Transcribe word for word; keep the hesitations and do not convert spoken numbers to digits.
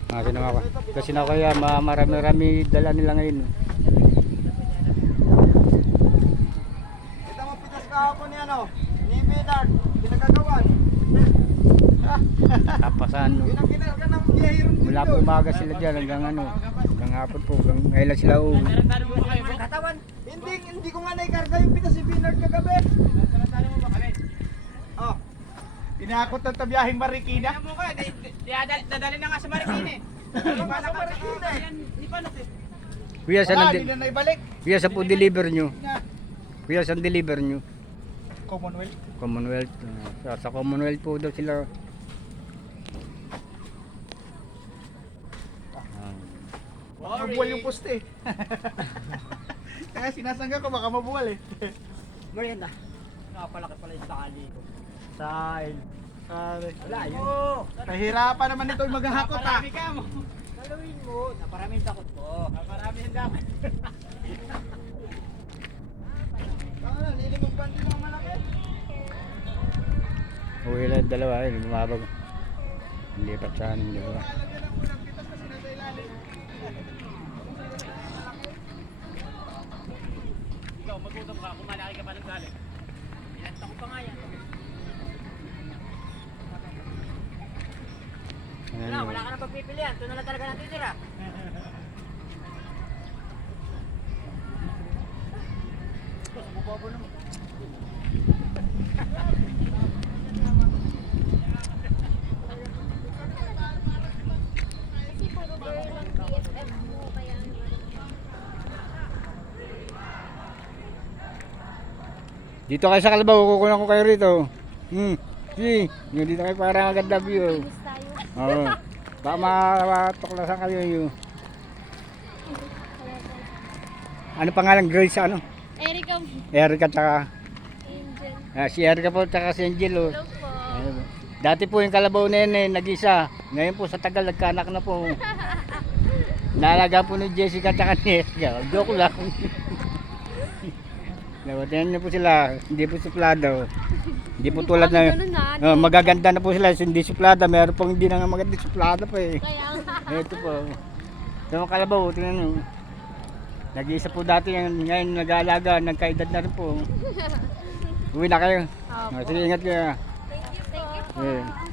Kasi naman ako. Kasi na kaya marami-rami dala nila ngayon. Ito mo pitas kahapon ni ano, ni Bernard, pinagagawan. Tapasan. Pinakinal ka ng biyahirong Mula po umaga sila dyan hanggang ano. Hanggang hapon po. Hanggang ngayon lang sila uwi. katawan. Hindi, hindi ko nga naikarga yung pitas si Bernard kagabi. Oh. Inakot ng tabiyahing Marikina. Ano mo ka? Dadali na nga sa Marikina eh. Ano ba sa Marikina eh? Hindi pa natin. Kuya, saan Wala, ang hindi di- na naibalik. Kuya, saan po deliver nyo? Kuya, saan deliver nyo? Commonwealth. Commonwealth. Uh, sa, sa Commonwealth po daw sila. Baka mabuwal yung poste. Kaya sinasangga ko baka mabuwal eh. Merienda. Nakapalaki pala yung sakali ko. Sahil. Wala yun. Kahirapan naman ito yung maghahakot ah. Naparami ka mo. Galawin mo. Naparami yung takot ko. Naparami yung takot. Ano, nilimang bandi lang malaki. Uwi lang dalawa. Yun, lumabag. Lipat sa anin. Dalawa. Lalagyan ng unang pitas kasi nasa ilalim. Ikaw, magutom ka. Kung malaki ka pa ng galing. Inanta ko pa nga yan. Ayan, Wala, oh. wala ka na pagpipilian. Ito na lang talaga natitira. Kasi puro girl lang B F F mo, kaya Dito kayo sa Kalabaw, kukunan ko kayo rito. Hmm. Si, yung dito kayo para maganda view. miss tayo. Oo. Baka matuklasan kayo yun. Ano pangalan Grace ano? Erika Erica tsaka Angel. ah, si Erica po tsaka si Angel oh. Hello po. Ayun. Dati po yung Kalabaw na yun eh, nag-isa. Ngayon po sa tagal nagkaanak na po. Nalaga po ni Jessica tsaka ni Erica. Joke lang. Nawatayan niyo po sila, hindi po suplado. Hindi po tulad na Ganun na. oh, magaganda na po sila, hindi suplada. Meron pong hindi na nga maganda suplada pa eh. Kaya nga. Ito po. Ito mga Kalabaw, tingnan nyo. Nag-iisa po dati, ngayon nag-aalaga, nagkaedad na rin po. Uwi na kayo. Opo. Oh, sige, ingat kayo. Thank you po. Yeah.